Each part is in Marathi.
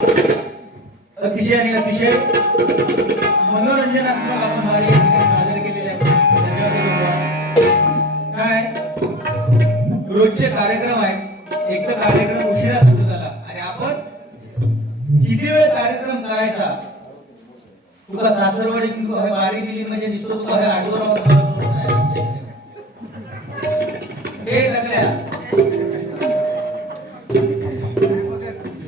अतिशय आणि अतिशय मनोरंजनात्मक आपण सादर केलेले आहे. काय रोजचे कार्यक्रम आहेत, एक तर कार्यक्रम उशिरा सुरू झाला आणि आपण किती वेळ कार्यक्रम करायचा. तुका सासरवाडी बारी दिली म्हणजे निघतो तुका आठवडा हे लागल्या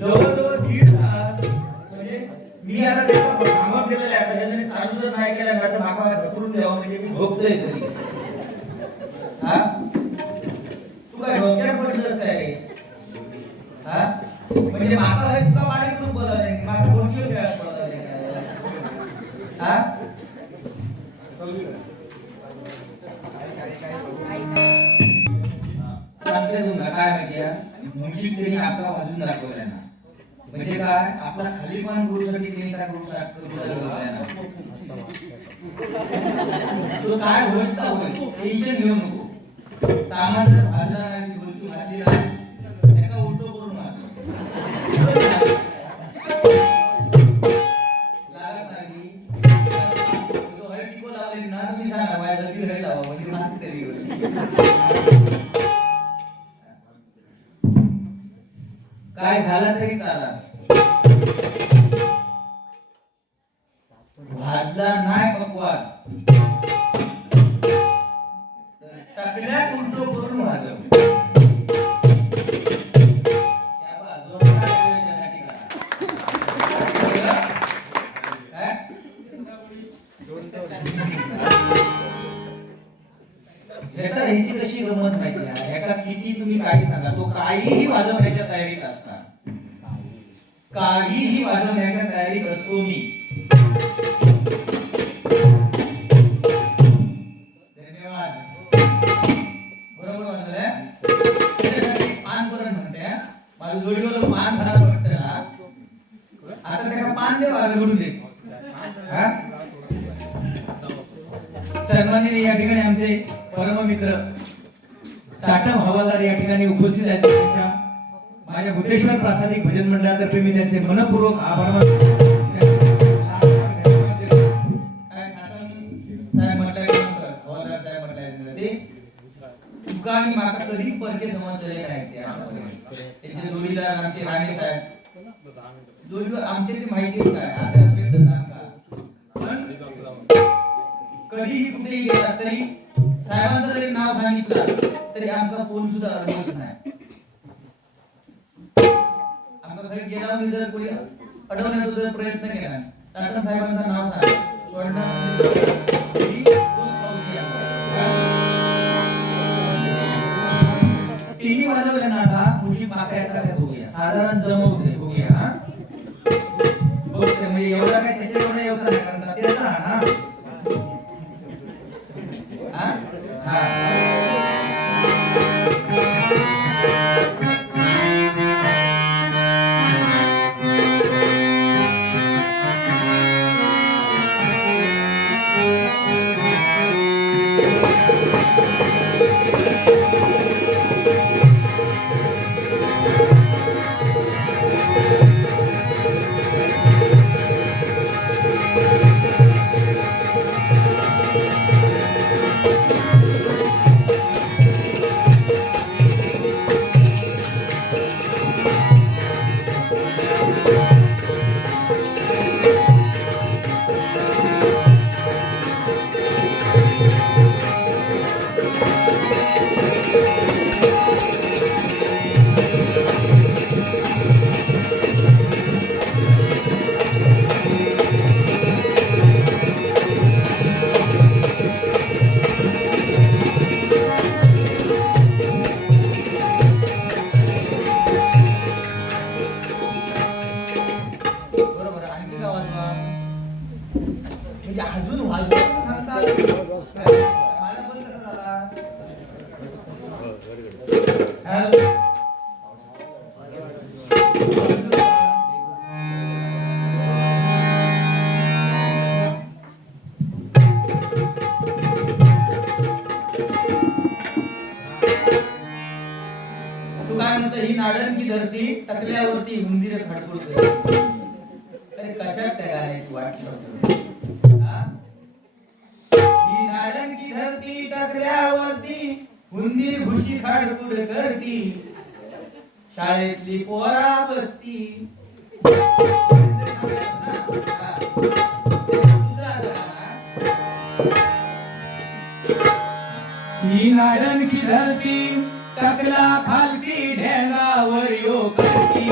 जवळजवळ 1.5 तास. म्हणजे मी आता त्याचा कामात गेलेला आहे. त्याच्याने चालू जर नाही केला तर माका घटरून द्यावं म्हणजे मी झोपतोय तरी. हा तू काय डोक्यात पडलंस काय रे? हा म्हणजे माका हे तुका बारीक करून बोलावलंय, माका डोक्यात खेळायला बोलावलंय हा. सांगते तुम्हाला काय माहिती आहे, म्युझिक त्यांनी आपला वाजून दाखवलाय ना. म्हणजे काय आपला खालीपण गुरुसाठी त्यांनी काय करू शकतो. तो काय होईल तर होईल, टेन्शन घेऊ नको. सामान जर भाजला नाही, गुरुची भाजली नाही, त्याला उलटो करून लागत नाही. तो हळी टिको लावली ना, तुम्ही सांगा माझ्या जल्दी हळी लावा म्हणजे माहिती तरी काय झालं तरी चाला. भाजला नाही बकवास टाकल्यात उलटो करून भाजव. ह्याची कशी गमत माहिती आहे, एका किती तुम्ही काही सांगा, तो काहीही वाजवण्याच्या तयारीत असता. काहीही वाजवण्याच्या तयारीत असतो मी. धन्यवाद. बरोबर वाजवलंय. पान परत म्हणते माझं जोडीवर पान खराब वाटतं. आता त्याला पान दे मला घडू दे. सन्माननीय या ठिकाणी आमचे परम मित्र साठम हवालदार या ठिकाणी उपस्थित आहेत. त्यांच्या माझ्या भूतेश्वर प्रासादिक भजन मंडळातर्फे मी त्यांचे मनपूर्वक आभार मानतो. साहेब म्हटलंय हवालदार साहेब म्हटलंय ते तुका आणि माका कधी परके समजलेले नाहीत. त्यांचे जोडीदार आमचे राणे साहेब जोडीदार आमचे ते माहिती काय आता पण कधीही कुठेही गेला तरी साहेबांचं जरी नाव सांगितलं तरी आमचा फोन सुद्धा अडवत नाही. आमचा घरी गेला मी जर कोणी अडवण्याचा जर प्रयत्न केला साठम साहेबांचं नाव सांगा टीव्ही वाजवल्या ना आता तुझी माका येतात बघूया साधारण जमवते बघूया. हा बघते म्हणजे एवढा काय त्याच्या एवढा एवढा नाही करणार त्याचा ना. म्हणजे अजून वाजवून सांगता मला बोल कसा झाला. तू काय म्हणतो ही नाडण की धरती टकल्यावरती उंदीर खडखडते. खुशी खाडकुड करती शाळेतली पोरा बसती. ही नारायणची धरती टकला खालती ढेंगावर यो करती.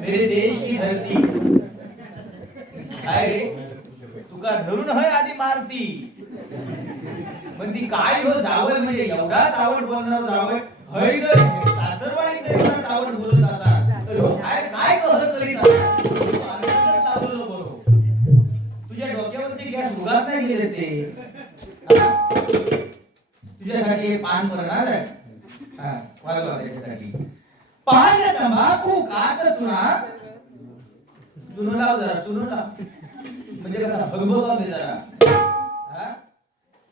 मेरे देश की धरती काय रे तुका धरून हय आधी मारती. मग ती काय हो जावं म्हणजे एवढाच आवड बोलणार जावं हय जर सासरवाडीत एवढाच आवड बोलत असा तर काय काय कहत करीत लावलेलो बरो. तुझ्या डोक्यावरची गॅस उगाच नाही गेले ते. तुझ्यासाठी एक पान करणार आहे. हा वाजवा त्याच्यासाठी. पान तंबाखू कात चुना चुनो लाव जरा चुनो लाव म्हणजे कसा भगभगाव दे जरा. हा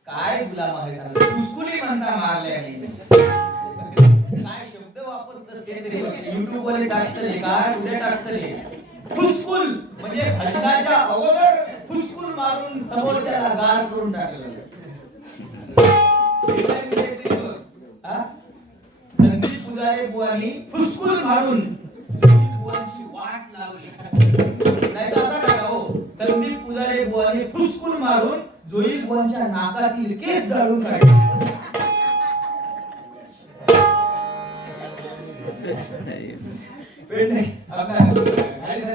काय गुलाम आहे सांग. खुसकुली म्हणता मारले आणि काय शब्द वापरतस ते तरी YouTube वर टाकतले काय उद्या टाकतले. खुसकुल म्हणजे भजनाच्या अगोदर खुसकुल मारून समोरच्याला गार करून टाकलं. हा संदीप पुजारे बुवानी फुसकुल मारून बुवांची वाट लावली. नाही तर असा टाका हो संदीप पुजारे बुवानी फुसकुल मारून जोईल बुवांच्या नाकातील केस जाळून काढले.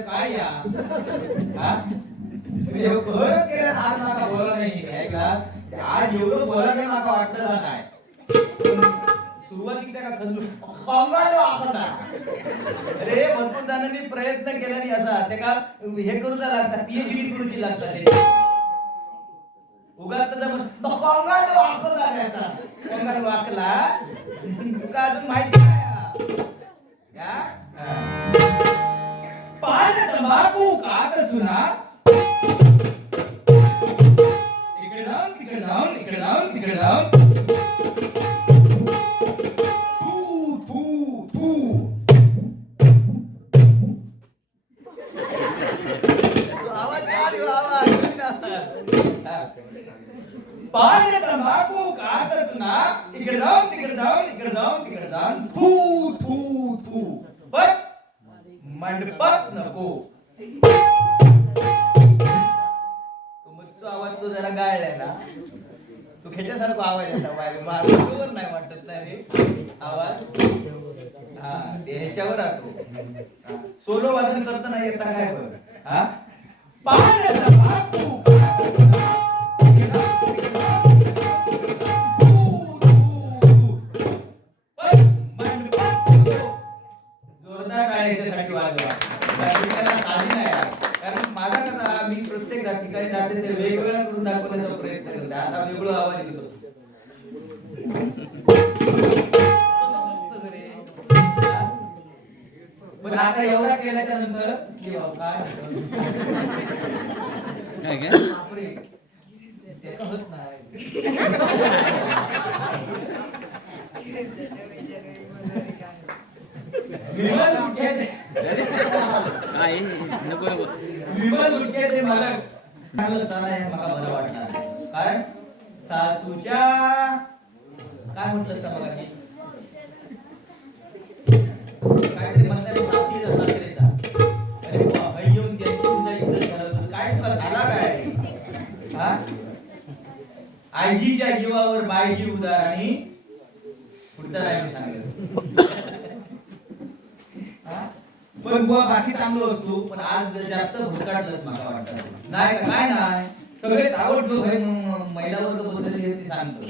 काय या खरंच केलं आज नाका बोला नाही ऐकला. आज एवढं बोलायचं नाका वाटलं काय सुरुवातीला का खंदू कांगालो आखता. अरे भरपूर जणांनी प्रयत्न केला नाही असा ते का हे करूचा लागतात PhD करूची लागतात ते उगाच तर कांगालो आखता रहता. कांगालो आखला तुका अजून माहिती काय या पान तंबाखू कात चुना इकडे जाऊन तिकडे जाऊन इकडे जाऊन तिकडे जाऊन पान तंबाखू कातच ना इकडे जाऊन तिकडे जाऊन इकडे जाऊन तिकडे जाऊन थू थू थू पण मंडपात नको. तुमचा आवाज तो जरा गाळलाय ना तू खेच्यासारखा आवाज येता बरोबर नाही वाटत ना रे आवाज. हा ते ह्याच्यावर राहतो सोलो वादन करताना येता काय बघ. हा पान तंबाखू कारण माझा कसा मी प्रत्येक ठिकाणी जाते ते वेगवेगळा करून दाखवण्याचा प्रयत्न करते. आता वेगळा आवाज येतो पण आता एवढा केल्याच्या नंतर काय ते होत नाही. मला वाटणार कारण सासूच्या काय म्हटलं असतं बघा की काहीतरी म्हणतात सासरीचा सासरेचा. अरे भाई येऊन त्यांची सुद्धा इज्जत करत काय तुला झाला काय. हा आईजीच्या जीवावर बायजी उदार आणि पुढचा राहिली सांगेल. पण बुवा बाकी चांगलो असतो पण आज जास्त भुरकाटलंच मला वाटतं. नाही का काय नाही सगळे आवड जो महिला वर्ग बसलेली ती सांगतो.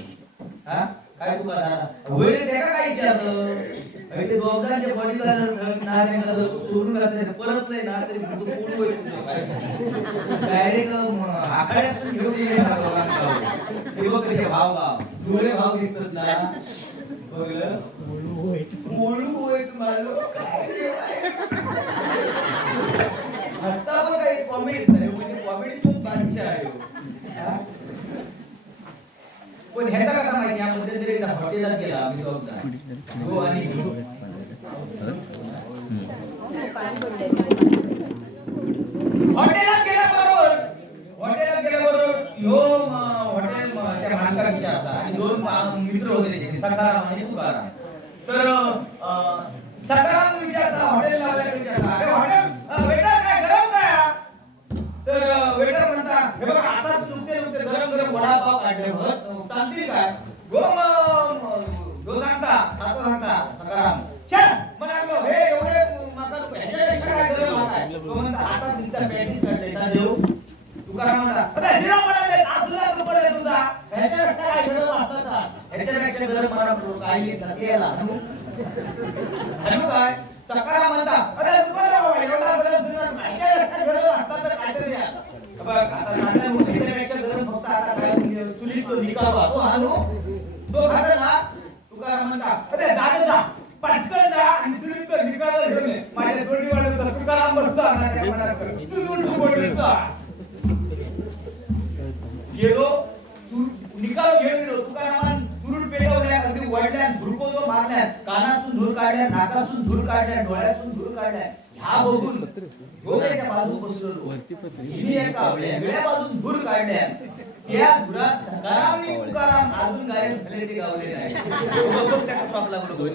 हा काय तुला झाला होय रे त्याला काय विचारलं ते दोघांचे बॉडीगार्ड ना त्यांना सोडून घातले परत नाही ना तरी पूर्ण होईल डायरेक्ट आखाड्यातून घेऊन हे बघ कसे भाव भाव जुळे भाव दिसतात ना बघलं मुळू होय तुम्हाला हसता पण काही कॉमेडीत नाही म्हणजे कॉमेडीतून बादशाह आहे. पण पण ह्याचा कसा माहिती या मध्यंतरी एकदा हॉटेलात गेला आम्ही दोघं हो आणि हॉटेलात गेल्याबरोबर ह्यो हॉटेल त्या मालका विचारता आणि दोन मित्र होते त्याचे सकाराम आणि तुकाराम तर सकाराम विचारता हॉटेल लावल्या विचारता अरे हॉटेल वेटर काय गरम काय तर वेटर म्हणता हे बघा आता नुकते गरम गरम वडापाव काढले चालतील काय गो सांगता आता सांगता सकाराम चल म्हणालो हे एवढे माका नको ह्याच्यापेक्षा काय गरम आहे तो म्हणता आता तुमचा पॅटीस काढले का देऊ तुकाराम म्हणता अरे हिरा म्हणाले आजला रुपये तुझा ह्याच्यापेक्षा काय गरम असता ह्याच्यापेक्षा गरम मला काय केला अनु काय सकाराम म्हणता अरे रुपये बाबा एवढा गरम तुझा ह्याच्यापेक्षा गरम असता तर काहीतरी बघ आता नात्या ह्याच्यापेक्षा गरम फक्त आता काय चुलीत तो निकावा तो आणू तो खाता नास तुकाराम म्हणता अरे दादा जा पटकन जा आणि चुलीत तो निकावा घेऊन ये माझ्या तोंडीवर तुकाराम बसता माझ्या मनात चुलून बोलता गेलो निकाल घेऊन गेलो तुकारामान चुरून पेटवल्या अगदी वडल्या धुरको जो मारल्या कानातून धूर काढल्या नाकातून धूर काढल्या डोळ्यातून धूर काढल्या ह्या बघून गोदाच्या बाजू बसलो हिने एका वेगळ्या बाजून धूर काढल्या त्या धुरात सकारामनी तुकाराम अजून गायब झाले ते गावले नाही बघून त्या चॉक लागलो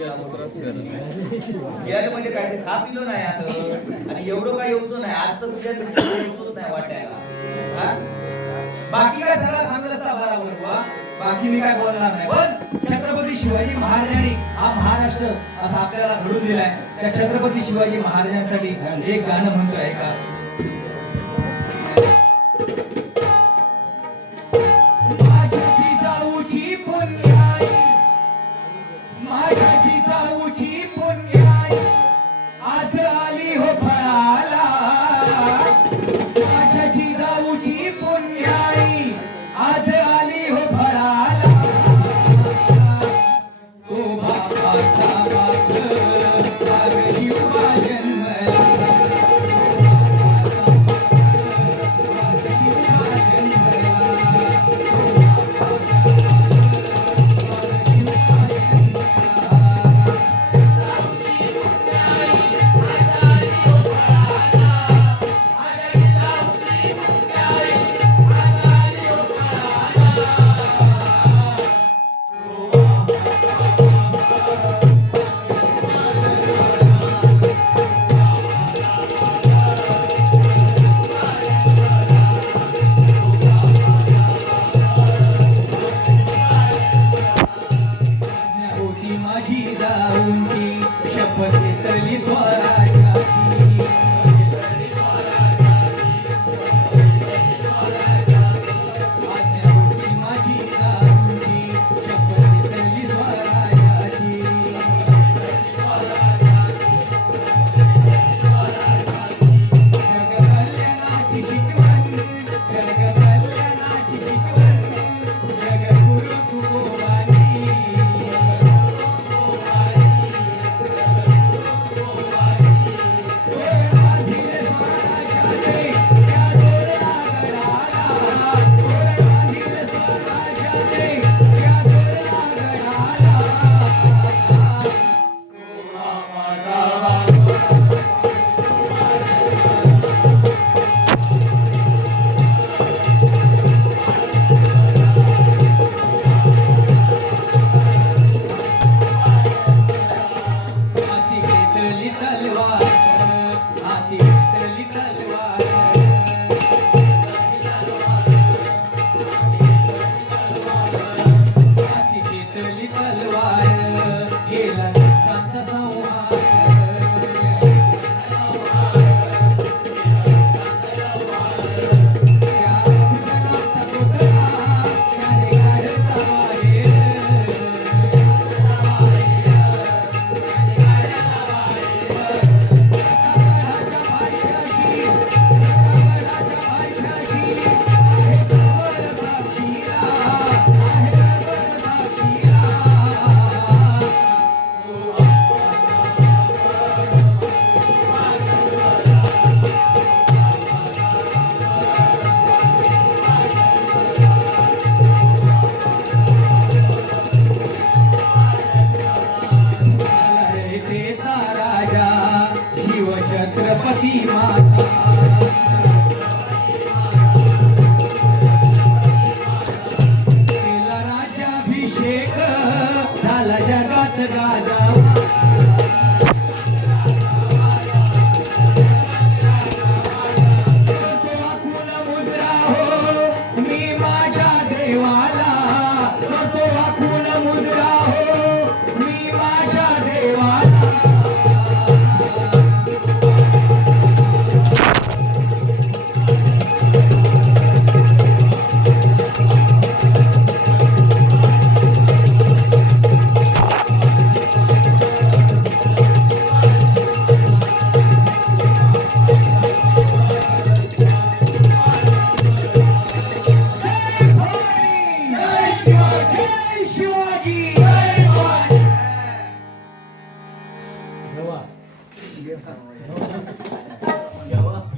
यार म्हणजे काय ते साप दिलो नाही आता आणि एवढं काय येऊचो नाही आज तर तुझ्यापेक्षा येऊचोच नाही वाटायला बाकी काय सगळं सांगलं असता बरोबर बाकी मी काय बोलणार नाही पण छत्रपती शिवाजी महाराजांनी हा महाराष्ट्र असा आपल्याला घडून दिलाय त्या छत्रपती शिवाजी महाराजांसाठी एक गाणं म्हणतोय का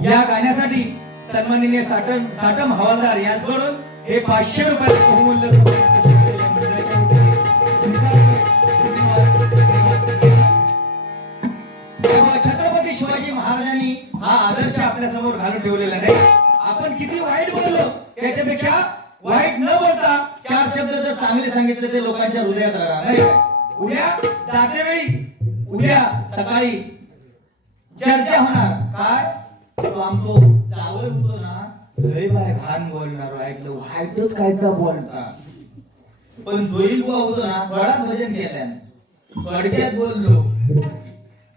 या गाण्यासाठी सन्माननीय साटम हवालदार यांच्याकडून हे 500 रुपयाचे बहुमूल्य साहित्य शिवलेल्या मंडळाच्या वतीने छत्रपती शिवाजी महाराजांनी हा आदर्श आपल्या समोर घालून ठेवलेला नाही. आपण किती वाईट बोललो त्याच्यापेक्षा वाईट न बोलता 4 शब्द जर चांगले सांगितले ते लोकांच्या हृदयात राहणार नाही. उद्या जातेवेळी उद्या सकाळी चर्चा होणार काय तो आमचो जावई होतो ना लय बाय घाण बोलणार ऐकलं वाईटच काय तर बोलता पण जोई बुवा होतो ना थोडाच भजन केल्याने थोडक्यात बोललो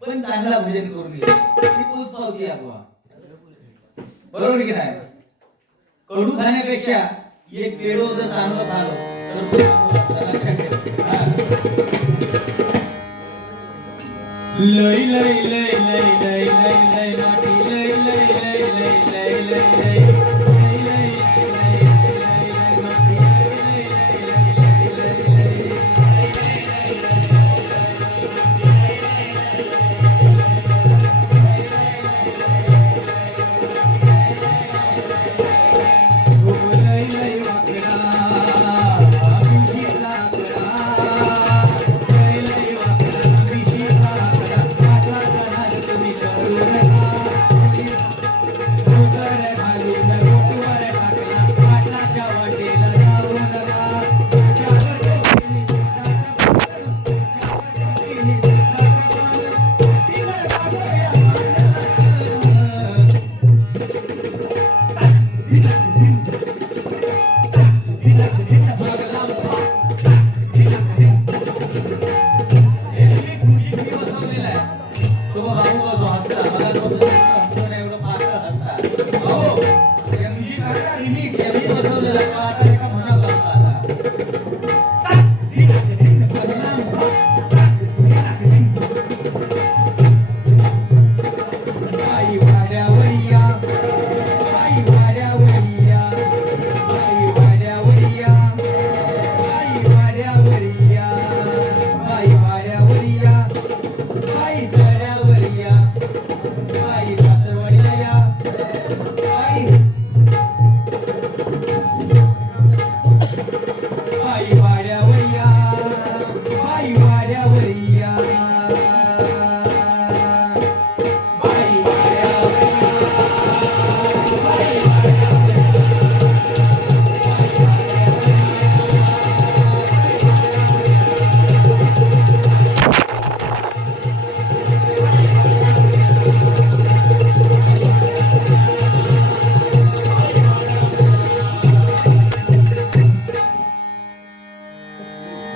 पण चांगला भजन करून गेलो ती पोत पावती बुवा बरोबर की नाही. कडू खाण्यापेक्षा एक पेढो जर चांगलं खालो तर लक्षात ठेव. लय लय लय लय लय लय लय माटी लय लय लय लय लय लय लय लय लय लय लय माटी लय लय लय लय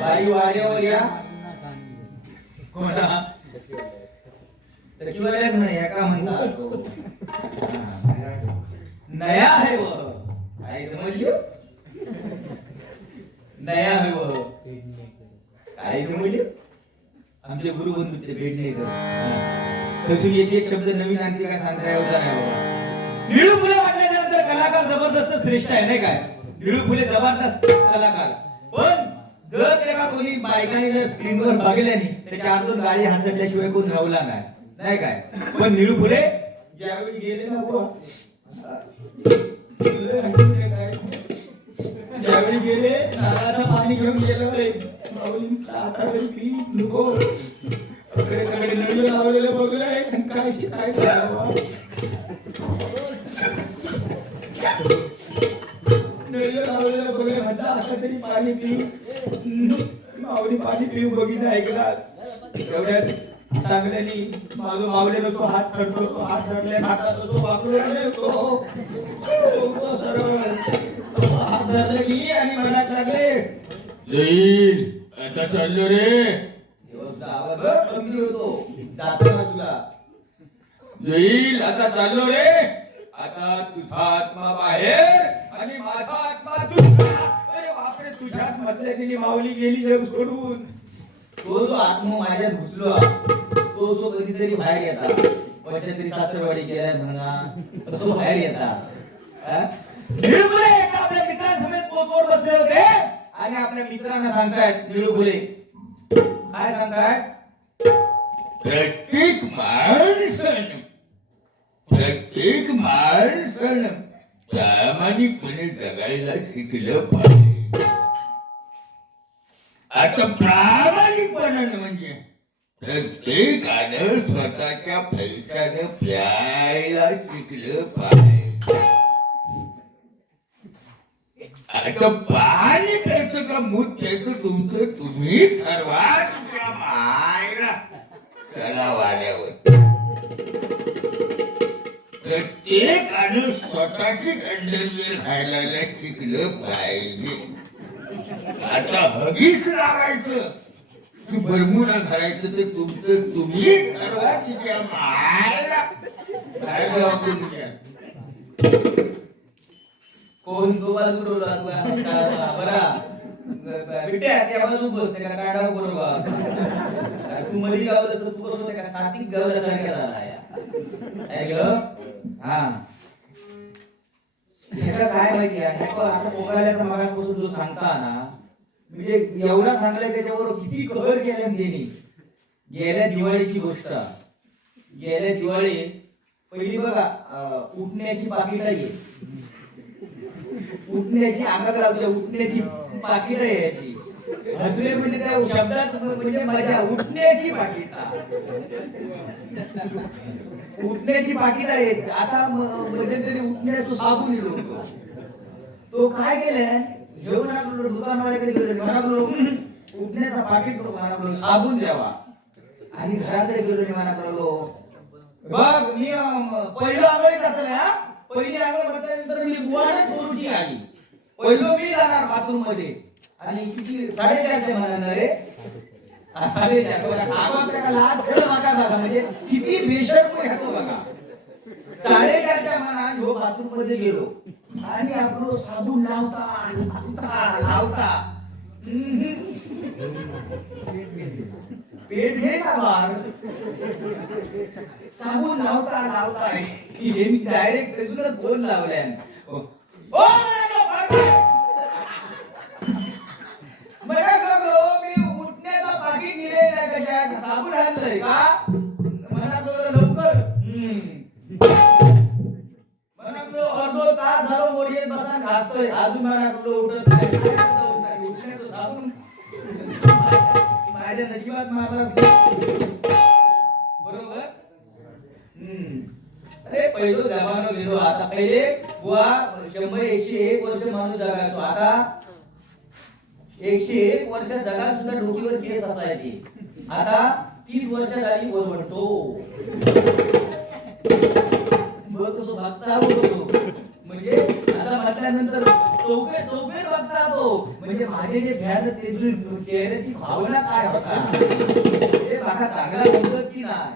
बाई वाड्यावर या कोणा सचिवालयात नाही का म्हणतात नया है वो काय समजलो नया है वो काय समजलो आमचे गुरु बंधू ते भेट नाही करत कशी एक शब्द नवीन आणते काय सांगता येऊ नाही. निळू फुले म्हटल्यानंतर कलाकार जबरदस्त श्रेष्ठ आहे नाही काय. निळू फुले जबरदस्त कलाकार पण जर त्याला कोणी बायकांनी जर स्क्रीनवर बघितल्यानी त्याच्या आतून गाडी हसटल्याशिवाय कोण राहला नाही नाही काय. पण निळू फुले ज्यावेळी गेले ना ज्यावेळी गेले नारळाचं पाणी घेऊन गेले आता तरी नको कडे नळी लावलेलं बघलंय काय काय नळी लावलेलं बघलंय म्हटलं आता तरी पाणी पिऊ माऊली पाणी पिऊ बघितलं ऐकला एवढ्यात चांगल्यानी माझं मावलेला तो हात खडतो तो हात धरले हातात तो वापरले तो सरळ हात धरले की आणि म्हणायला लागले येईल आता चाललो रे येईल आता चाललो रे आता तुझा आत्मा बाहेर आणि माझा आत्मा तुझा. अरे बापरे तुझ्यात मधल्या माऊली गेली जग सोडून. तो जो आत्मा माझ्यात घुसलो तो जो कधीतरी बाहेर येतात कोणत्या तरी सासरवाडी गेल्या म्हणा तो बाहेर येतात. आपल्या मित्रांसमेत पोचवर बसले होते आणि आपल्या मित्रांना सांगतायत निळू फुले काय सांगतायत प्रत्येक माणसानं प्रामाणिकपणे जगायला शिकलं पाहिजे. आता प्रामाणिकपणानं म्हणजे प्रत्येकानं स्वतःच्या पैशानं प्यायला शिकलं पाहिजे. आता पाणी प्यायचं का मूत प्यायचं तुमचं तुम्ही ठरवा. तुमच्या मायला चला वाड्यावर. प्रत्येकानं स्वतःचीच अंडरवेअर घालायला शिकलं पाहिजे. आता हगीच लागायचं की बरमुडा घालायचं ते तुमचं तुम्ही ठरवा. तिच्या मायला काय वापरून घ्या. कोण गोपाल गुरु बरा बिट्या त्या बाजू बसते का काढा बरोबर तू मध्ये गावलं तर तू कसं होते का सात्विक गावल्यासारख्या झाला हा ह्याला काय माहिती आहे आता पोकाळ्याचा मागासपासून जो सांगता ना म्हणजे एवढा सांगलाय त्याच्यावर किती कहर केल्या त्यांनी. गेल्या दिवाळीची गोष्ट गेल्या दिवाळी पहिली बघा उठण्याची पाकिट आहे उठण्याची अंगाकडे उठण्याची पाकिट आहे याची हसले म्हणजे त्या शब्दात म्हणजे मजा उठण्याची पाकिट उठण्याची पाकिट आहे. आता मध्यंतरी उठण्याचा साबून येतो तो काय केलाय घेऊन आपलं दुकानवाल्याकडे गेलो म्हणालो उठण्याचा पाकिट म्हणालो साबून द्यावा आणि घराकडे गेलो म्हणालो बघ मी पहिलं आंघोळी जातले हा पहिली आंघोळ म्हटल्यानंतर मी बुवाने कोरूची आली पहिलं मी जाणार बाथरूम मध्ये आणि किती 4:30 म्हणाणार रे 4:30 लाज सड मागा बघा म्हणजे किती बेशर्म ह्यातो बघा 4:30 मनात ह्यो बाथरूम मध्ये गेलो आणि आपलो साबून लावता पेट हे का बार साबून लावता हे मी डायरेक्ट रेग्युलर बोल लावल्या ओ मी उठण्याचा पाकिट निघे नाही कशा साबून आणलंय का म्हणा लवकर म्हणा अर्धो तास झालो मोडीत बसा घासतोय अजून म्हणा उठत नाही उठण्याचं साबून माझ्या नशिबात माझा बरोबर. अरे पहिलो जमाना गेलो आता पहिले बुवा 100-101 वर्ष माणूस जगायचो आता 101 वर्ष जगात सुद्धा डोकीवर केस असायचे आता 30 वर्ष झाली वर म्हणतो बघ कसं बघता होतो म्हणजे आता म्हटल्यानंतर चौके बघता तो म्हणजे माझे जे फॅन ते चेहऱ्याची भावना काय होता ते बघा चांगला बोलत की नाही.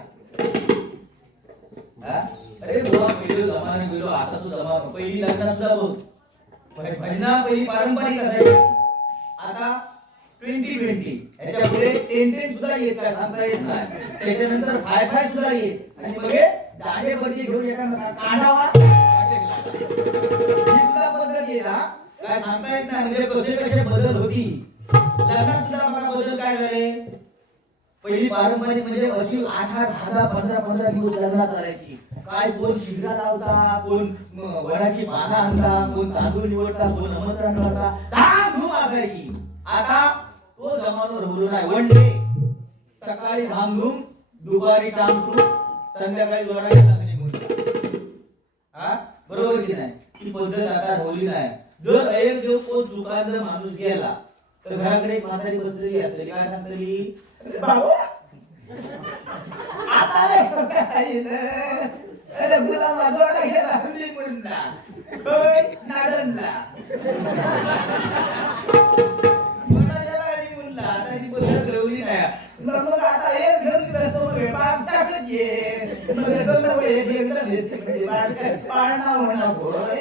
अरे बुवा पहिलं जमाना गेलो आता तो जमाना पहिली लग्न सुद्धा बघ भजना पहिली पारंपरिक असायची आता 2020 याच्या पुढे 10 सुद्धा येत काय सांगता येत नाही त्याच्यानंतर 5 सुद्धा येत आणि मग दाढे बडके घेऊन एका काढावा ही सुद्धा पद्धत येत हा काय सांगता येत नाही म्हणजे कसे कसे बदल होती. लग्नात सुद्धा बघा बदल काय झाले पहिली पारंपरिक म्हणजे अशी 8-8 10-15 दिवस लग्नात करायची काय कोण शिगरा लावता कोण वडाची पानं आणता कोण तांदूळ निवडता कोण आमंत्रण करता धामधूम असायची. आता तो जमाना राहिलो नाही वन डे सकाळी धामधूम दुपारी टामटूम संध्याकाळी जोडायला लागली मुली हा बरोबर की नाही. ती पद्धत आता राहिली नाही. जर एक जो कोण दुकानदार माणूस गेला तर घराकडे म्हातारी बसलेली असते काय सांगतली बाबू आता अरे गुलाला जोडा गेला मी म्हणला होय नादनला म्हणा गेला आणि म्हणला आता ती पद्धत ठरवली नाही मग आता एक घर करतो पाच ये मग दोन एक घर घेते म्हणजे पाळणा होणार होय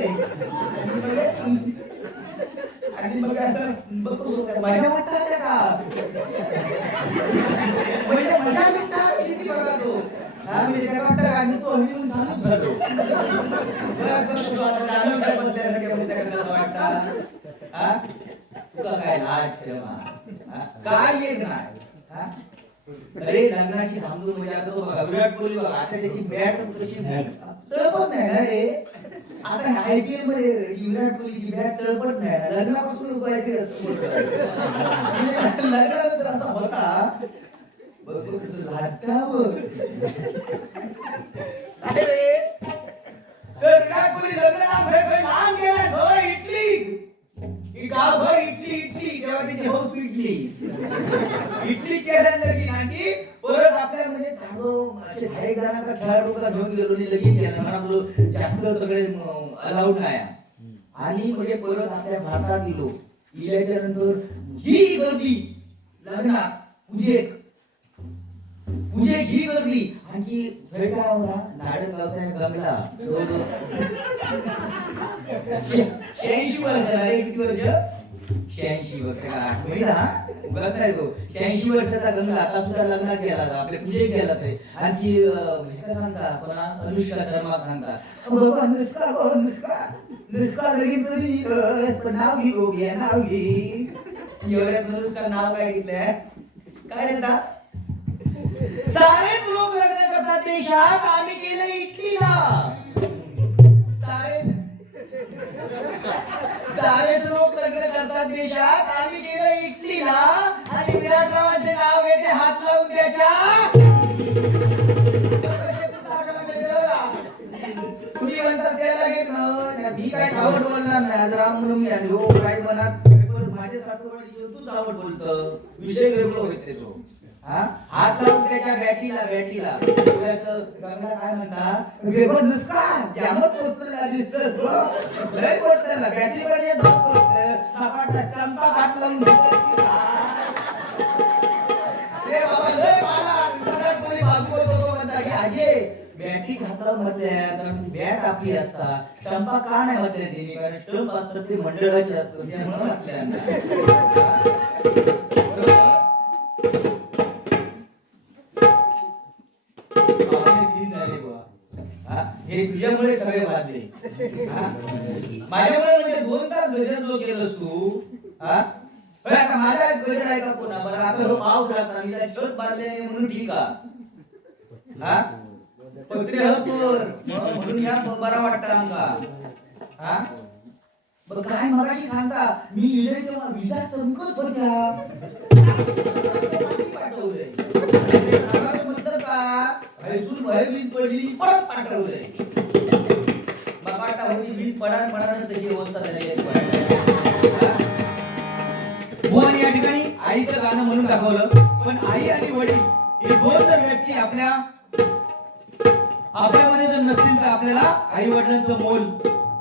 आणि मग मजा वाटत का म्हणजे मजा वाटत शेती बघा तो आम्ही काय वाटत आम्ही तो हल्ली चालूच झालो तुला काय लाज क्षमा काय येत नाही. अरे लग्नाची धामधूम म्हणजे विराट कोहली बघा आता त्याची बॅट कशी तळपत नाही ना रे. आता IPL मध्ये विराट कोहलीची बॅट तळपत नाही. लग्नापासून काहीतरी असं म्हणजे लग्नानंतर असा होता बघ कसं लागतं रे. तर विराट कोहली लग्नाला लांब गेला भय इटली ही गाव भय इटली इटली तेव्हा त्याची हौस पिटली इटली केल्यानंतर की नाही परत आपल्या म्हणजे असे काही जणांना खेळाडू का घेऊन गेलो आणि लगेच केलं म्हणा आपलं जास्त तिकडे अलाउड नाही आणि म्हणजे परत आपल्या भारतात गेलो गेल्याच्या नंतर ही गर्दी लग्नात पूजेक ही गर्दी आणखी घरी काय होता नाटक व्यवसाय गंगला 86 वर्षाला रे किती वर्ष 86 वर्ष का आठवणीला उगत आहे तो 86 वर्षाचा गंगा आता सुद्धा लग्नात गेला आपल्या पूजेत गेला ते आणखी काय सांगता कोणा अनुष्का शर्मा सांगता बाबा अनुष्का लगीन तरी नाव घे हो घ्या नाव घे एवढ्यात अनुष्का नाव काय घेतलंय काय म्हणता सारेच लोक लग्न करतात देशात आम्ही केलं इटलीला सारेच लोक लग्न करतात देशात आम्ही केलं इटलीला आणि विराट रावांचे नाव घेते हात लावून त्याच्या तुम्ही म्हणतात त्याला घेत मी काय आवड बोलणार नाही आज राम म्हणून मी आलो काय मनात माझे सासूबाई तूच आवड बोलत विषय वेगळं होत त्याचो हात लावून त्याच्या बॅटीला गंगा काय म्हणता जामत पोचलेला दिसत लय पोचलेला बॅटी मध्ये चंपा हात लावून बॅटी घातला म्हटल्या बॅट आपली असता स्टंपा का नाही म्हटल्या तिने कारण स्टंप असतात ते मंडळाचे असतात त्यामुळे म्हटल्या हे तुझ्यामुळे सगळे वाजले माझ्यामुळे म्हणजे 2 तास गजर जो केलंस तू आता माझा गजर आहे का कोणा बरं आता पाऊस राहता मी शर्ट बांधले म्हणून ठीक हा पत्रे हपूर म्हणून या बरा वाटतं आमका बरं काय मगाशी सांगता मी इले तेव्हा विजा चमकत होत्या पाठवलंय म्हणतात का हैसून भय वीज पडली परत पाठवलंय मग वाटता वीज पडान तशी अवस्था झाली मोहन या ठिकाणी आईचं गाणं म्हणून दाखवलं पण आई आणि वडील हे 2 जर व्यक्ती आपल्यामध्ये जर नसतील तर आपल्याला आई वडिलांचं मोल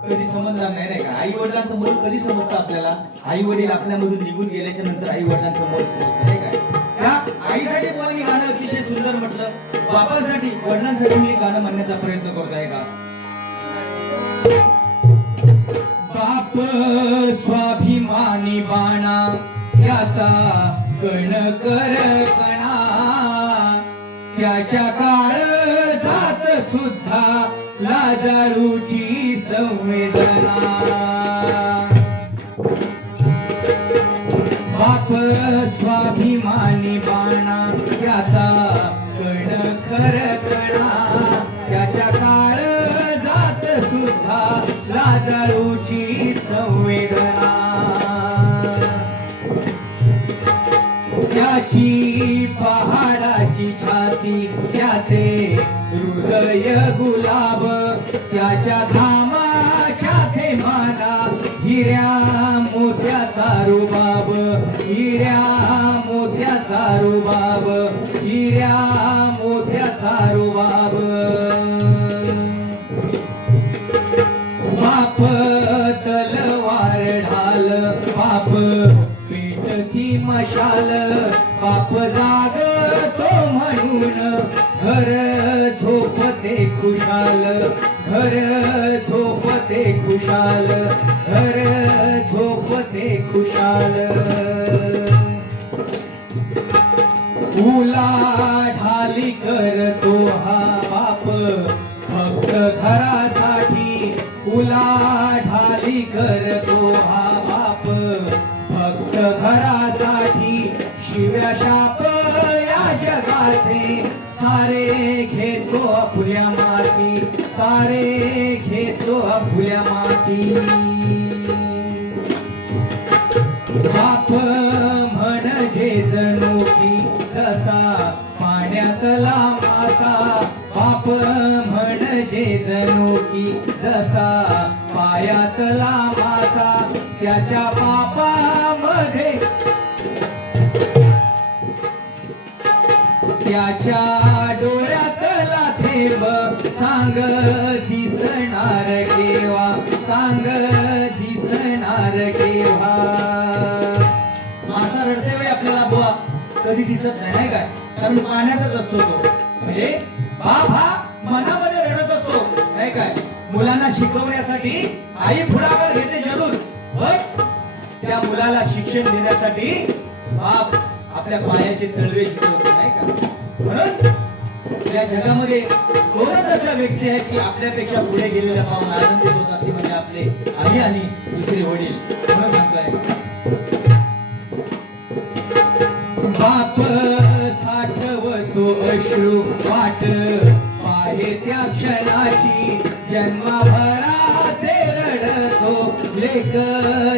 कधी समजणार नाही का आई वडिलांचं मोल कधी समजतं आपल्याला आई वडील आपल्यामधून निघून गेल्याच्या नंतर आई वडिलांचं मोल समजतं नाही काय त्या आईसाठी मोल हे गाणं अतिशय सुंदर म्हटलं बापासाठी वडिलांसाठी मी गाणं म्हणण्याचा प्रयत्न करत आहे का बाप स्वाभिमानी बाणा त्याचा कण कर कणा त्याच्या काळ जात सुद्धा लाजाळूची संवेदना बाप स्वाभिमानी बाणा त्याचा कण कर कणा त्याच्या काळ जात सुद्धा लाजाळूची संवेदना त्याची पहाडाची छाती त्याचे हृदय गुलाब त्याच्या धामाच्या थेमाना हिऱ्या मोत्याचा रुबाब हिऱ्या मोत्याचा रुबाब हिऱ्या मोत्याचा रुबाब बाप तलवार ढाल बाप पेटती मशाल बाप जागतो म्हणून घर झोपते खुशाल घर झोपते खुशाल घर झोपते खुशाल उलाढाली करतो हा बाप फक्त घरासाठी उलाढाली करतो हा बाप फक्त घरासाठी शिव्या शाप या जगाचे सारे घेतो फुल्या माती, सारे घेतो फुल्या माती. बाप म्हणजे जणू की जसा पाण्यातला मासा, बाप म्हणजे जणू की जसा पायातला मासा. त्याच्या पापामध्ये त्याच्या डोळ्यातला थेंब सांग दिसणार केव्हा, सांग दिसणार केव्हा. मासा रडते वेळी आपल्याला बुवा कधी दिसत नाही काय, कारण पाण्यातच असतो तो. म्हणजे बाप हा मनामध्ये रडत असतो नाही काय. मुलांना शिकवण्यासाठी आई पुढाकार घेते जरूर, पण त्या मुलाला शिक्षण देण्यासाठी बाप आपल्या पायाचे तळवे शिकवतो नाही का. म्हणून या जगामध्ये दोनच अशा व्यक्ती आहेत की आपल्यापेक्षा पुढे गेलेल्या पाहून आनंदित होतात, ती म्हणजे आपले आई आणि दुसरे वडील. म्हणून सांगतोय बाप साठवतो अश्रू वाट पाहे त्या क्षणाची, जन्मभराचे रडतो लेक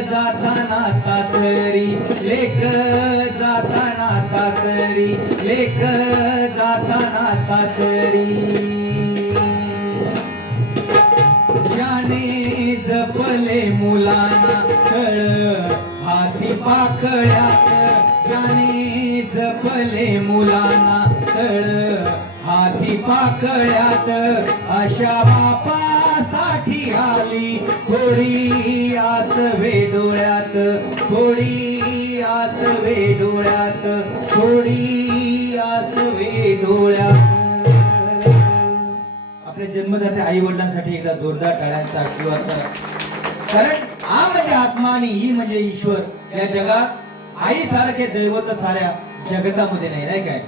जाताना सासरी, लेक जाताना सासरी, लेक जाताना सासरी. ज्याने जपले मुलांना कळ हाती पाकळ्यात, ज्याने जपले मुलांना तळ हाती पाकळ्यात, अशा बापासाठी आली थोडी आस वे डोळ्यात, थोडी आस वे डोळ्यात, थोडी आस वे डोळ्यात. आपल्या जन्मदात्या आई वडिलांसाठी एकदा जोरदार टाळ्यांचा आशीर्वाद करा. कारण हा म्हणजे आत्मा आणि ही म्हणजे ईश्वर. या जगात आई सारखे दैवत साऱ्या जगतामध्ये नाही काय.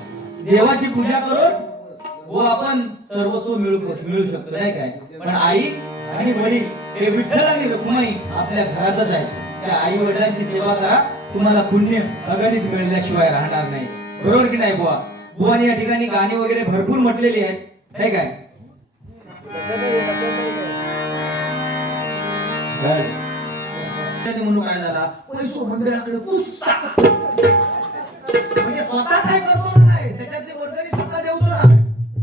देवाची पूजा करून हो आपण सर्वस्व मिळू शकतो नाही काय. पण आई आणि वडील हे विठ्ठल आणि रुक्मिणी आपल्या घरातच आहे. त्या आई वडिलांची सेवा करा, तुम्हाला पुण्य अगणित मिळण्याशिवाय राहणार नाही. बरोबर की नाही बुवा. बुवाने या ठिकाणी गाणी वगैरे भरपूर म्हटलेली आहेत नाही काय. म्हणून काय झाला, पैसो मंडळाकडे पुस्तक म्हणजे स्वतः काय करतो नाही, त्याच्यातली वर्गणी स्वतः देऊ ना,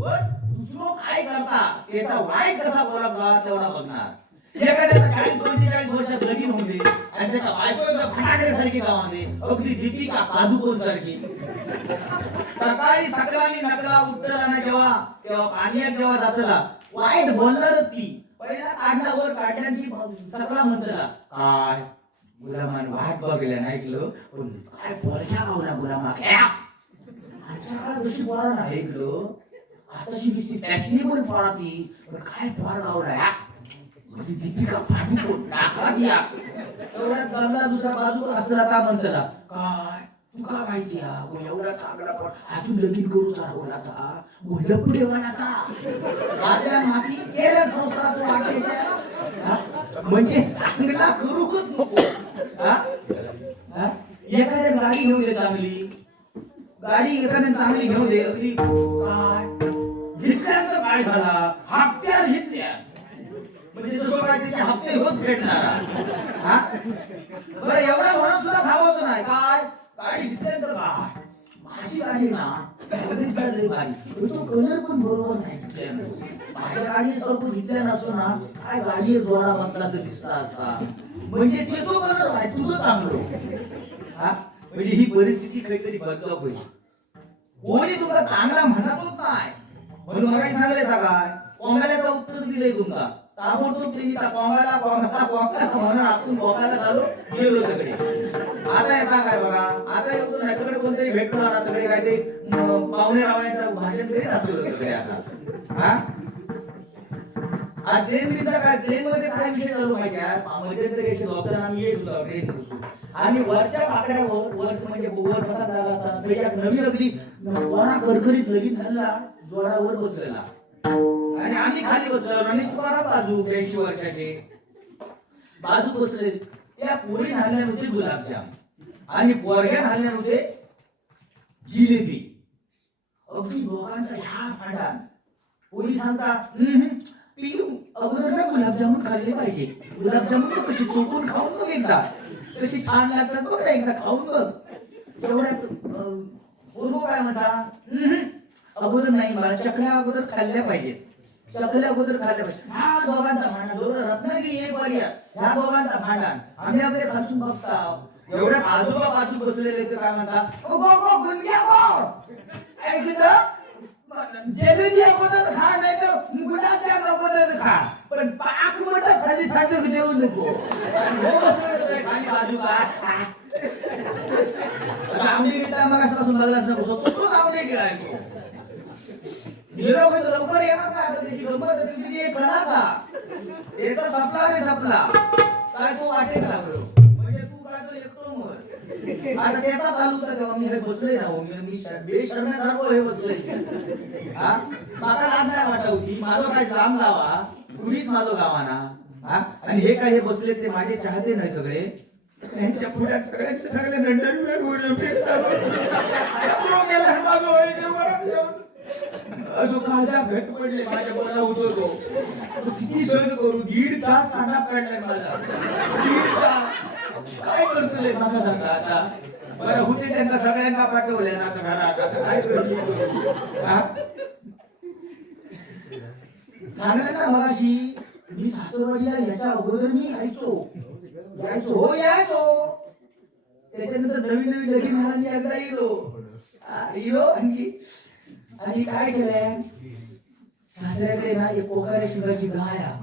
पण दुसरं काय करता त्याचा वाईट कसा बोलला तेवढा बघणार. एखाद्याचा 40-45 वर्षात लगीन होते आणि त्याचा बायको एकदम फटाकड्यासारखी गावामध्ये, अगदी दीपिका पादुकोण सारखी. सकाळी सकाळी नकला उठला ना जेव्हा, तेव्हा पाण्यात जेव्हा जातला वाईट बोलणारच ती. पहिला काढल्यावर काढल्याची सगळा म्हणतला काय गुलामान वाट बघल्या नाही ऐकलं, पण काय बोलच्या गावला गुलामा कशी बोला ना ऐकलं. आताशी दिसती टॅक्सी पण पळाती, पण काय पोर गावला दीपिका पादुकोण नाका दिया. एवढ्या गमला दुसरा बाजू असला का म्हणतला काय तुका माहिती एवढा चांगला पण अजून लगीन करू चालवला का बोललं पुढे मला का माझ्या माती केल्या संस्कार वाटायच्या म्हणजे चांगला करूच नको. एखाद्या गाडी घेऊन दे चांगली, गाडी एखाद्या चांगली घेऊन दे, अगदी काय घेतल्याचं काय झाला हप्त्यावर घेतल्या म्हणजे दुसरं काय त्याचे हप्ते होत भेटणार. बरं एवढा म्हणून सुद्धा थांबवतो नाही काय गाडी घेतल्यानंतर काय माझी गाडी ना गाडी तो कलर पण बरोबर नाही. माझ्या गाडी सर्व घेतल्या नसतो ना काय गाडी जोडा बसला तर दिसला असता म्हणजे ते तो कलर आहे तुझं चांगलं. म्हणजे ही परिस्थिती काहीतरी बदलाव पाहिजे. कोणी तुमचा चांगला म्हणतच नाही म्हणून मला सांगले काय कोंबड्याचं उत्तर दिलंय तुमका ताबडतोब त्यांनी कोंबड्याला म्हणून आपण बोकायला चालू गेलो तिकडे. आता येता काय बघा, आता येतो नाही तिकडे कोणतरी भेटतो ना तिकडे काय ते पाहुणे रावण्याचं भाषण करीत असतो तिकडे. आता आज ट्रेनचा काय ट्रेन मध्ये काय विषय चालू माहिती आहे मध्यंतरी असे डॉक्टर आम्ही येत होतो ट्रेन बसून आणि वरच्या पाकड्यावर वर म्हणजे वर कसा झाला असता तरी एक नवीन अगदी वरा करकरीत लगीन झाला जोडावर बसलेला आणि आम्ही खाली बसलो आणि तुम्हाला बाजू 82 वर्षाचे बाजू बसले. त्या पोरी खाल्ल्या होते गुलाबजाम आणि पोरग्या खाल्ल्या होते जिलेबी. अगदी दोघांचा ह्या भांडण. पोरी सांगता पिऊ अगोदर ना गुलाबजामुन खाल्ले पाहिजे. गुलाबजामुन कशी चोखून खाऊन बघ एकदा, कशी छान लागतात बघ ना, एकदा खाऊन बघ. एवढ्यात बोलू काय म्हणता, अगोदर नाही, मला चकल्या अगोदर खाल्ल्या पाहिजेत. चकल्या अगोदर खाल्ल्या पाहिजे. हा दोघांचा भांडण, दोघं रत्नागिरी एक बरी आहे. ह्या दोघांचा भांडण आम्ही आपले खासून बघता. एवढ्यात आजोबा बाजू बसलेले तर काय म्हणता, ओ गो गो गुंग्या गो ऐकलं, जेलेबी अगोदर खा नाही तर गुलाबजाम अगोदर खा, पण पाक मध्ये खाली थांबू देऊ नको. हो बसलेले खाली बाजू का आमने घेतला मग असापासून बघलाच नको, तोच आमने गिळायचो. निरोग लवकर येणार का, आता त्याची गंमत किती एक कलाचा एकदा संपला रे संपला काय तो वाटेल लागलो, म्हणजे तू काय तो एकटो मर. आता त्याचा चालू होता तेव्हा मी हे बसले ना, मी बेशर्मासारखं हे बसले. हा मला लाज नाही वाटत होती, माझं काय लांब गावा कुणीच माझं गावाना. हा आणि हे काय हे बसले ते माझे चाहते नाही सगळे. त्यांच्या पुढ्यात सगळ्यांचे सगळे नंतर असो काळजा घट पडले माझ्या बोला होतो तो. किती सहन करू, 1.5 तास कांदा काढलाय माझा, 1.5 तास. काय करतोय माझा सांगा आता. बरं होते त्यांना सगळ्यांना पाठवले ना आता घरात, आता काय करतो. सांगलं ना मगाशी, मी सासरवाडीला याच्या अगोदर मी यायचो हो यायचो. त्याच्यानंतर नवीन नवीन लगीन झाला, मी एकदा येलो आणखी. आणि काय केलंय, सासऱ्याकडे ना एक कोकारे शिंगाची गाय आहे.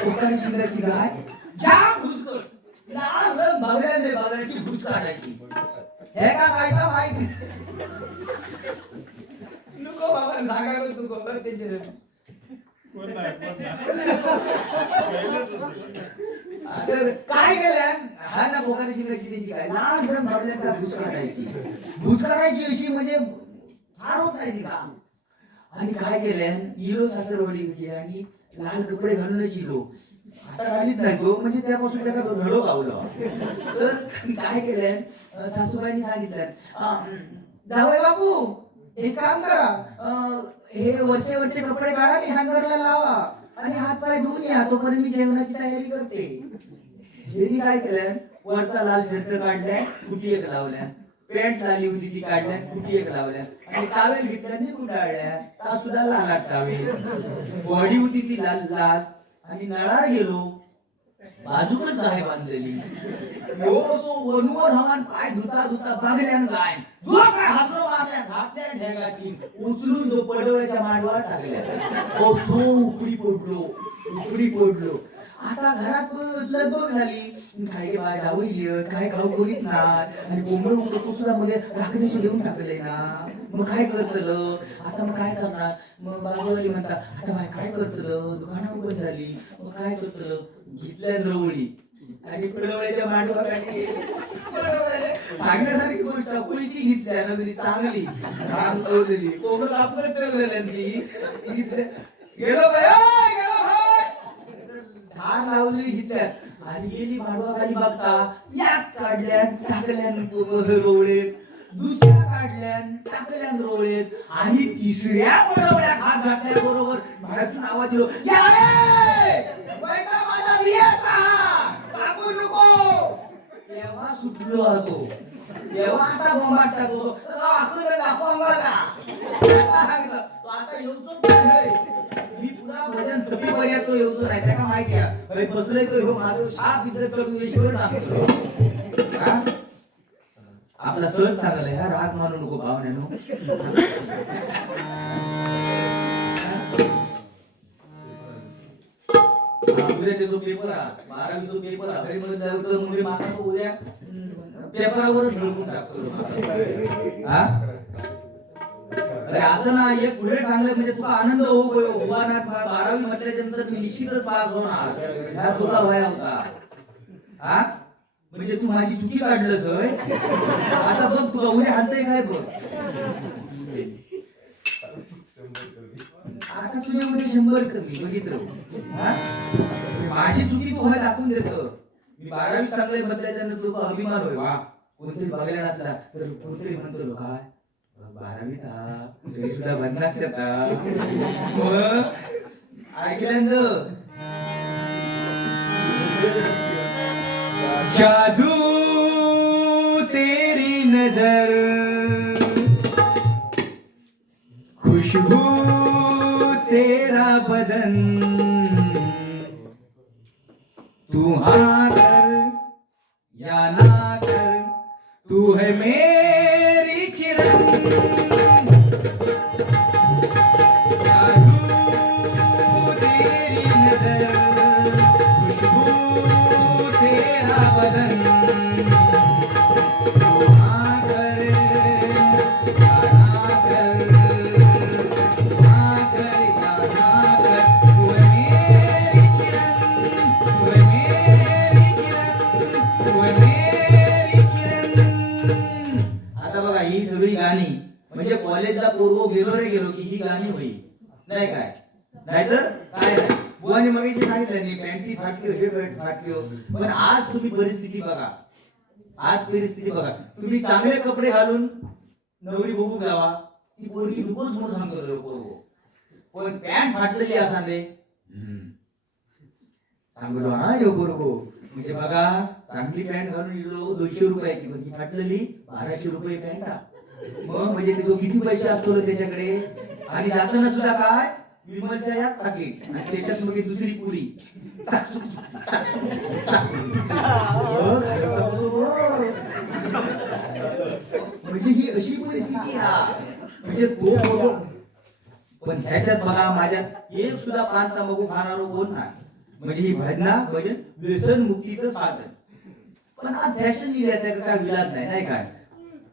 कोकारे शिंगाची गाय जाम घुसखोर, लाल रंग बघायला बघायची घुस काढायची. हे का काय का माहिती नको बाबा सांगायला नको बरं त्याचे. तर काय केलं हा ना, कोकारे शिंगाची त्यांची गाय लाल रंग बघायला घुस काढायची. घुस काढायची अशी म्हणजे फार होत आहे का. आणि काय केलं, हिरो सासरवाडी गेली आणि लाल कपडे घालूनच हिरो आता घालीत नाही तो, म्हणजे त्यापासून त्याला धडो गावलं. तर काय केलं, सासूबाईंनी सांगितलं, जावई बापू एक काम करा, हे वरचे कपडे काढा आणि हँगरला लावा आणि हात पाय धुवून या, तोपर्यंत मी जेवणाची तयारी करते. हे काय केलं, वरचा लाल शर्ट काढलाय, कुटी एक लावल्या, पॅन्ट लाली होती ती काढल्या, कुटी एक लावल्या आणि टावेल घेतल्या आणि गुंडाळल्या. ता सुद्धा लाल टावेल, बॉडी होती ती लाल लाल. आणि नळार गेलो, बाजूकच गाय बांधलेली. वनवर हवान पाय धुता धुता बागल्यान गाय जो काय हातरो मारल्या घातल्या ढेगाची, उचलून जो पडवळ्याच्या मांडवावर टाकल्या. उकडी पडलो. आता घरात लगबग झाली, काय बाय जावई काय खाऊ करीत ना, आणि कोंबड तो सुद्धा मध्ये राखणीशी देऊन टाकले ना. मग काय करतलं आता, मग काय करणार. मग बाजूवाली म्हणता, आता बाय काय करतलं, दुकानं बंद झाली, मग काय करतलं, घेतल्या रवळी आणि पडवळ्याच्या मांडवाखाली. सांगण्यासारखी गोष्ट, कुळची घेतल्या नगरी चांगली घाण कवलेली, कोंबड आपलं गेलो काय धार लावली घेतल्या आणि गेली मांडवाखाली बघता, यात काढल्या टाकल्या रोवळेत, दुसऱ्या काढल्या टाकल्या रोवळेत आणि तिसऱ्या पडवळ्या हात घातल्या बरोबर बाहेरून आवाज दिलो, माझा बियाचा कापू नको. तेव्हा सुटलो होतो, तेव्हा आता बोंबाट टाकतो, दाखव आम्हाला तो आता येऊच. मी पुन्हा भजन सगळी पर्यातो येऊतो नाही, त्या का माहिती आहे बसलोय तो हो माझं साप इज्जत कडून ईश्वर टाकतो. आपला सहज सांगायला हा राग मानू नको भावनेनो. उद्या जो पेपर हा 12वीचा पेपर हा घरी म्हणजे माका उद्या पेपरावरच झळकून टाकतो. हा अरे असं ना, हे पुढे चांगलं म्हणजे तुला आनंद होणार. 12वी म्हटल्याच्या नंतर निश्चितच पास होणार, ह्या तुला वया होता. हा म्हणजे तू माझी चुकी काढलंच होय. आता बघ तुला उद्या हातय काय बघ. आता तुझ्या मध्ये 100 कमी बघितलं. माझी चुकी तू व्हायला दाखवून देतो. मी 12वी चांगले बदलायच्या नंतर तुला अभिमान होय. वा कोणतरी बघायला नसला तर कोणतरी म्हणतो काय 12वीत हा तरी सुद्धा भन्नाट मग ऐकल्यानंतर जादू तेरी नजर खुशबू तेरा बदन तू हाँ कर या ना कर तू है मेरी किरण जादू तेरी नजर खुशबू तेरा बदन तू हाँ कर या ना कर हाँ कर या ना कर तू है मेरी किरण तू है मेरी किरण तू है मेरी किरण. आता बघा ही सगळी गाणी म्हणजे कॉलेजला पूर्व गेलो रे गेलो की ही गाणी होईल नाही काय नाहीतर काय नाही बुवाने मगाशी सांगितलं नाही पॅन्टी फाटकी हे फाटकी पण आज तुम्ही परिस्थिती बघा आज परिस्थिती बघा तुम्ही चांगले कपडे घालून नवरी बघू जावा ती पोरगी खूपच मोठं सांगतो पोरगो पण पॅन्ट फाटलेली असा दे सांगलो हा यो पोरगो म्हणजे बघा चांगली पॅन्ट घालून गेलो 200 रुपयाची पण ती फाटलेली 1200 रुपये पॅन्ट मग म्हणजे तो किती पैसे असतो त्याच्याकडे आणि जाताना सुद्धा काय विमलच्या या पाकिट आणि त्याच्यात मग दुसरी पुरी म्हणजे ही अशी परिस्थिती म्हणजे तो पण ह्याच्यात बघा माझ्यात एक सुद्धा पान तंबाखू खाणारो कोण नाही म्हणजे ही भजना म्हणजे व्यसन मुक्तीचं साधन पण आज फॅशन लिहिल्या त्याचा काय विलाज नाही काय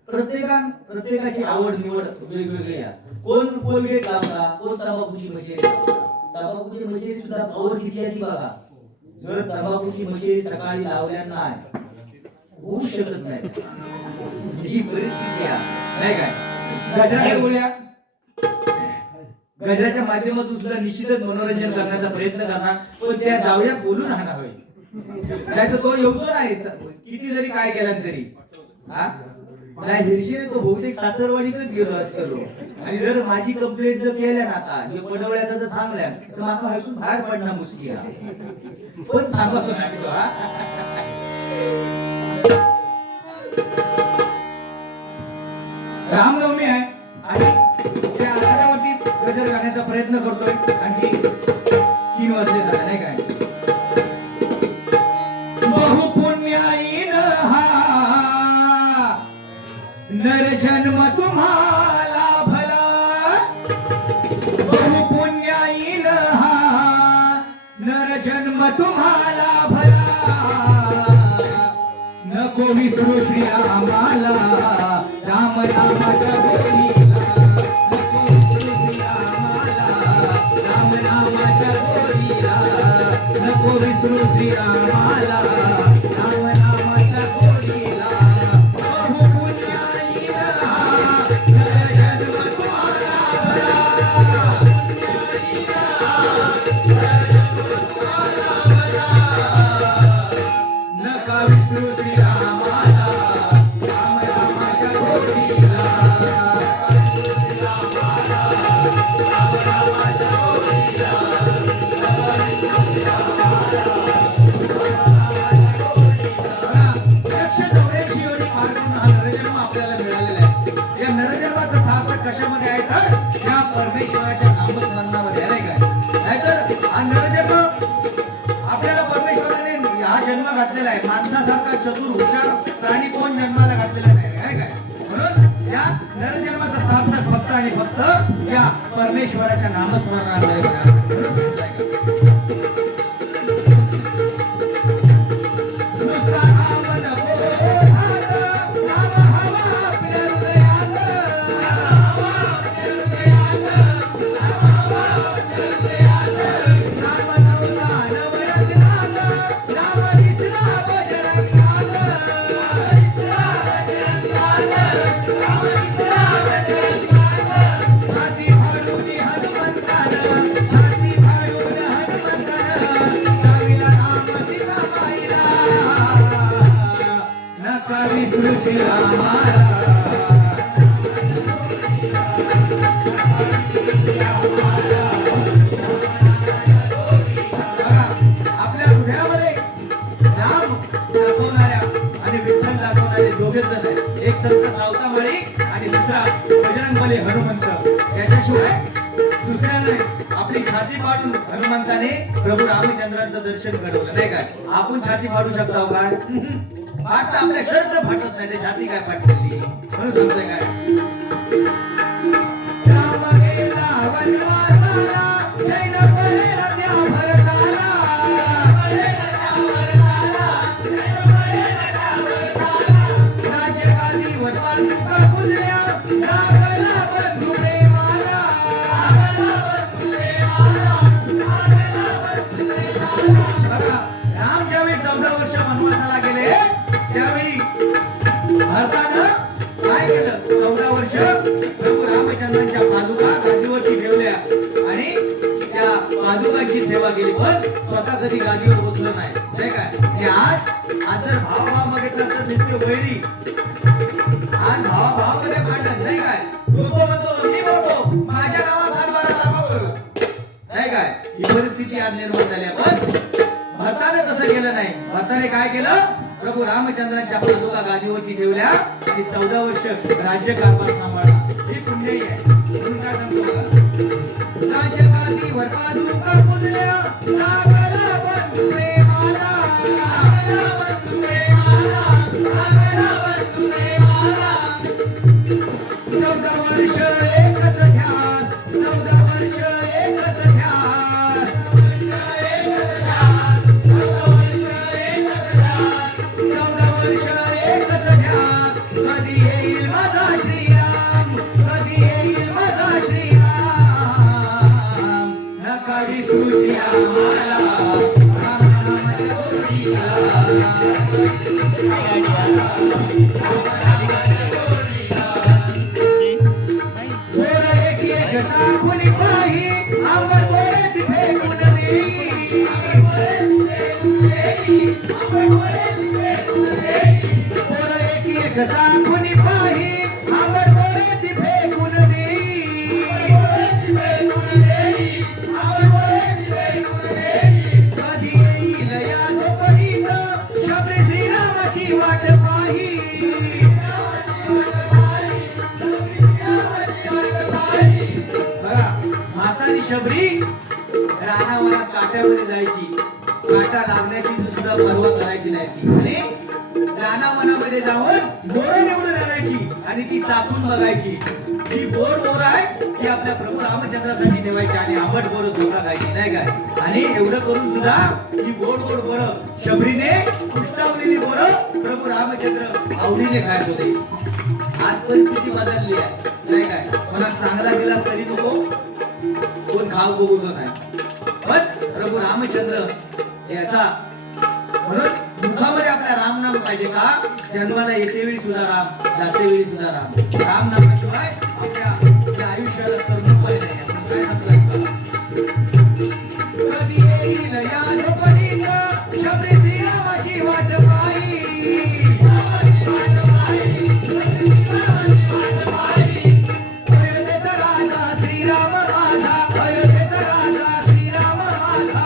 प्रत्येकाची आवड निवड वेगवेगळी आहे कोण कोलगेट लावता कोण तंबाखूची मशेरी तंबाखूची मशेरी सुद्धा पावर किती आहे ती बघा जर तंबाखूची मशेरी सकाळी लावल्या नाही होऊ शकत नाही ही परिस्थिती आहे नाही काय गजराच्या बोलूया गजराच्या माध्यमातून सुद्धा निश्चितच मनोरंजन करण्याचा प्रयत्न करणार पण त्या जाऊया बोलून राहणार होय नाही तर तो येऊचो नाही किती जरी काय केला तरी हा नाही हिरशीने तो बहुतेक सासरवाडीतच गेलो असतो आणि जर माझी कंप्लेंट जर केल्या ना आता हे पडवल्याचं जर सांगल्या तर माका हसून बाहेर पडणं मुश्किल आहे पण सांगतो नाही तो रामनवमी आहे आणि त्या आधारावरती गजर गाण्याचा प्रयत्न करतोय आणखी 3 वाजले झाले नाही काय बहुपुण्याईन हा नर जन्म तुम्हाला भला बहुपुण्याईन हा नर जन्म तुम्हाला भला नको विसरू श्री रामाला राम नामाच्या गोडीला नको विसरू श्री रामाला राम नामाच्या गोडीला नको विसरू श्री रामाला राम नामाच्या गोडीला बहुपुण्याईन हा नर जन्म तुम्हाला नका विसरू श्री रामाला राम रामाच्या गोडीला आपल्याला मिळालेला आहे या नरजन्माचा सार्थक कशामध्ये आहे तर या परमेश्वराच्या नामस्मरणामध्ये नाही काय नाहीतर हा नरजन्म आपल्याला परमेश्वराने हा जन्म घातलेला आहे माणसासारखा चतुर हुशार प्राणी कोण जन्माला घातलेला नाही काय म्हणून या नरजन्माचा सार्थक फक्त आणि फक्त या परमेश्वराच्या नामस्मरणामध्ये श्री रामाला छाती फाडून हनुमंताने प्रभू रामचंद्रांचं दर्शन घडवलं नाही काय? आपण छाती फाडू शकता काय? फाटतं आपल्या शर्ट फाटत नाही ते छाती काय फाटलेली म्हणून सांगतोय काय? राम गेला वनवासाला जैन पळेला त्या भरताला राज्यवादी वनवासिका पुजल्या लागला बंधू प्रेमाला बघा, राम ज्यावेळी 14 वर्ष वनवासाला गेले त्यावेळी भारतानं काय केलं? 14 वर्ष प्रभू रामचंद्रांच्या पादुका गादीवरती ठेवल्या आणि त्या पादुकांची सेवा केली, पण स्वतः कधी गादीवर बसलो नाही नाही काय? आणि आज जर भाव बघितला तर नित्य वैरी, आज भावामध्ये भांडण नाही काय? तो म्हणतो मी बोलतो माझ्या गावात हातभार लावावं नाही काय? ही परिस्थिती आज निर्माण झाली. पण भरताने तसं केलं नाही. भरताने काय केलं? प्रभू रामचंद्रांच्या पादुका गादीवरती ठेवल्या आणि 14 वर्ष राज्यकारभार सांभाळला. हे पुण्य आहे. म्हणून काय सांगतो बघा, राज्यगादीवर पादुका पुजल्या लागला बंधू प्रेमाला, लागला बंधू प्रेमाला, लागला बंधू प्रेमाला. 14 वर्ष एकच ध्यास, 14 वर्ष एकच ध्यास, 14 वर्ष एकच ध्यास. कधी येईल माझा श्रीराम, कधी येईल माझा श्रीराम. नका विसरू श्रीरामाला, राम नामाच्या ओढीला. गोर एक एक टाकून पाही, आंबर डोळ्यात फेकून देई. गोर एक एक टाकून पाही, आंबर डोळ्यात फेकून देई. कधी येईल या झोपडीत शबरी श्रीरामाची वाट पाही. बघा, म्हातारी शबरी रानावनात काट्यामध्ये जायची, काटा लागण्याची सुद्धा पर्वा करायची नाही ती. आणि रानावनामध्ये जाऊन बोरं निवडून आणायची आणि ती चाकून बघायची. जी गोड बोरं आहे ती आपल्या प्रभू रामचंद्रासाठी ठेवायची आणि आंबट बोरं स्वतः खायची नाही काय? आणि एवढं करून सुद्धा ही गोड गोड बोरं शबरीने उष्टावलेली बोरं प्रभू रामचंद्र आवडीने खायच होते. आज परिस्थिती बदलली आहे नाही काय? मला चांगला दिला तरी नको, कोण खाऊ बघतो नाही. पण प्रभू रामचंद्र याचा म्हणून मुखामध्ये आपल्या राम नाम पाहिजे का? जन्माला येते वेळी सुद्धा राम, जाते वेळी सुद्धा राम. राम नामाशिवाय आपल्या आयुष्याला करणं पाहिजे. काय सांगतो? कधी येईल या झोपडीत शबरी श्रीरामाची वाट पाही. अयोध्येचा राजा श्रीराम माझा, अयोध्येचा राजा श्रीराम माझा.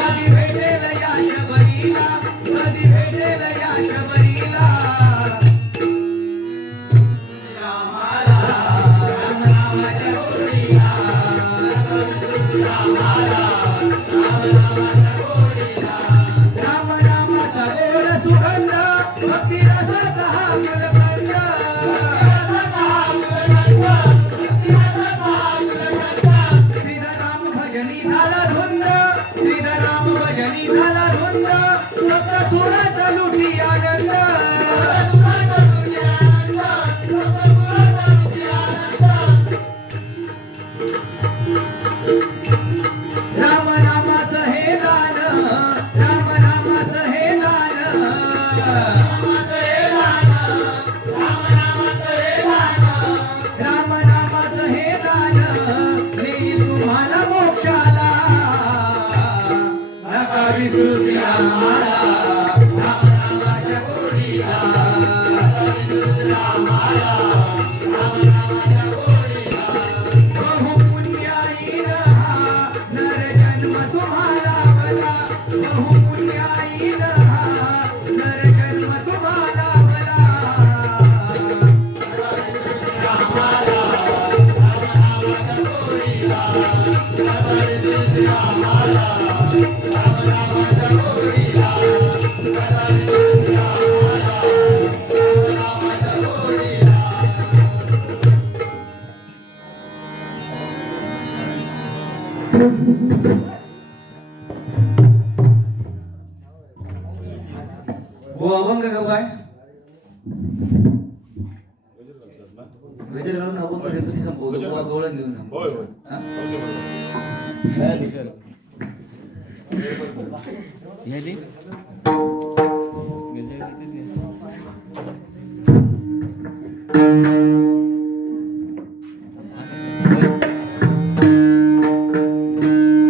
कधी भेटेल या शबरीला, कधी भेटेल या शबरीला. रामाला, राम नामाच्या ओढीला. राम नामाचा गोड सुगंध, भक्ती रसाचा हा गुलकंद. श्रीराम भजनी झाला धुंद, श्रीराम भजनी झाला धुंद. सप्त सुराचा लुटी आनंद. राम नामाचं हे दान, राम नामाचं हे दान. राम नामाचं हे दान देईल तुम्हाला मोक्षाला. नका विसरू श्रीरामाला, राम नामाच्या ओढीला. बहु पुण्याई रहा, नर जन्म तुम्हाला भला. बहु पुण्याई रहा, नर जन्म तुम्हाला भला. हो अभंग का काय गजर घालून अभंग घेतो ती संपवतो बुवा गवळण देऊन हा?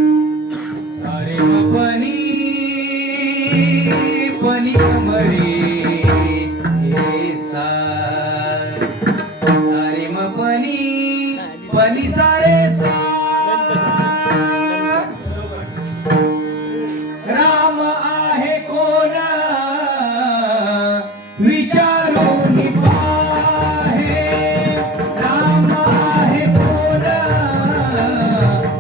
सारे मपनी पनी कमरी हे सारे मपनी पनी सारे सा राम आहे कोण विचारून पाहे राम आहे कोण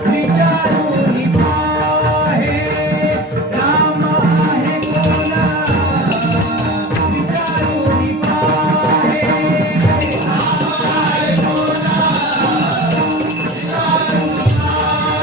विचारून पाहे राम आहे कोण विचारून पाहे राम आहे कोण विचारून पाहे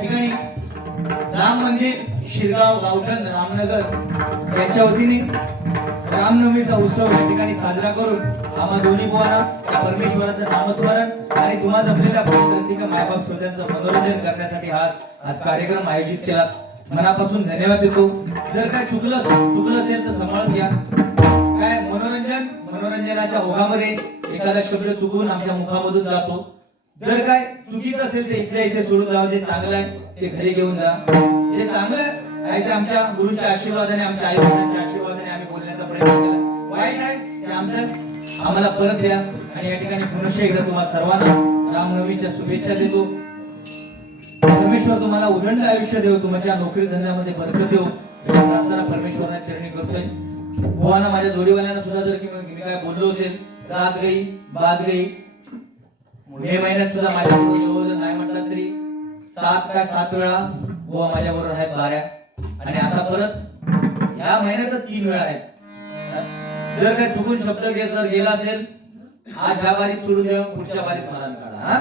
ठिकाणी राम मंदिर शिरगाव गावठण रामनगर यांच्या वतीने रामनवमीचा उत्सव या ठिकाणी साजरा करून आम्हा दोन्ही बुवांना त्या परमेश्वराचं नामस्मरण आणि तुम्हा जमलेल्या रसिक मायबाप श्रोत्यांचं मनोरंजन करण्यासाठी आज कार्यक्रम आयोजित केला. मनापासून धन्यवाद देतो. जर काय चुकलं असेल तर सांभाळून घ्या. काय मनोरंजनाच्या ओघामध्ये एखादा शब्द चुकून आमच्या मुखामधून जातो. जर काय चुकीचं असेल ते इथल्या इथे सोडून जावं. जे चांगलं आहे ते घरी घेऊन जा. जे चांगलं आहे ते आमच्या गुरुच्या आशीर्वादाने आमच्या आई वडिलांच्या आशीर्वादाने आम्ही बोलण्याचा प्रयत्न केला. वाईट आहे ते आम्हाला परत द्या. आणि या ठिकाणी पुन्हा एकदा तुम्हा सर्वांना रामनवमीच्या शुभेच्छा देतो. परमेश्वर तुम्हाला उदंड आयुष्य देव. तुमच्या नोकरी धंद्यामध्ये बरकत देव. प्रार्थना परमेश्वराच्या चरणी करतोय. बुवांना माझ्या जोडीवाल्यांना सुद्धा जर मी काय बोललो असेल रात गई बात गई. मे महिन्यात सुद्धा माझ्याबरोबर नाही म्हटलं तरी 7 वेळा बुवा माझ्याबरोबर आहेत बाऱ्या. आणि आता परत या महिन्यात 3 वेळा आहेत. जर काय चुकून शब्द जर गेला असेल आज ह्या बारीत सोडून द्या. पुढच्या बारीत मला काढा.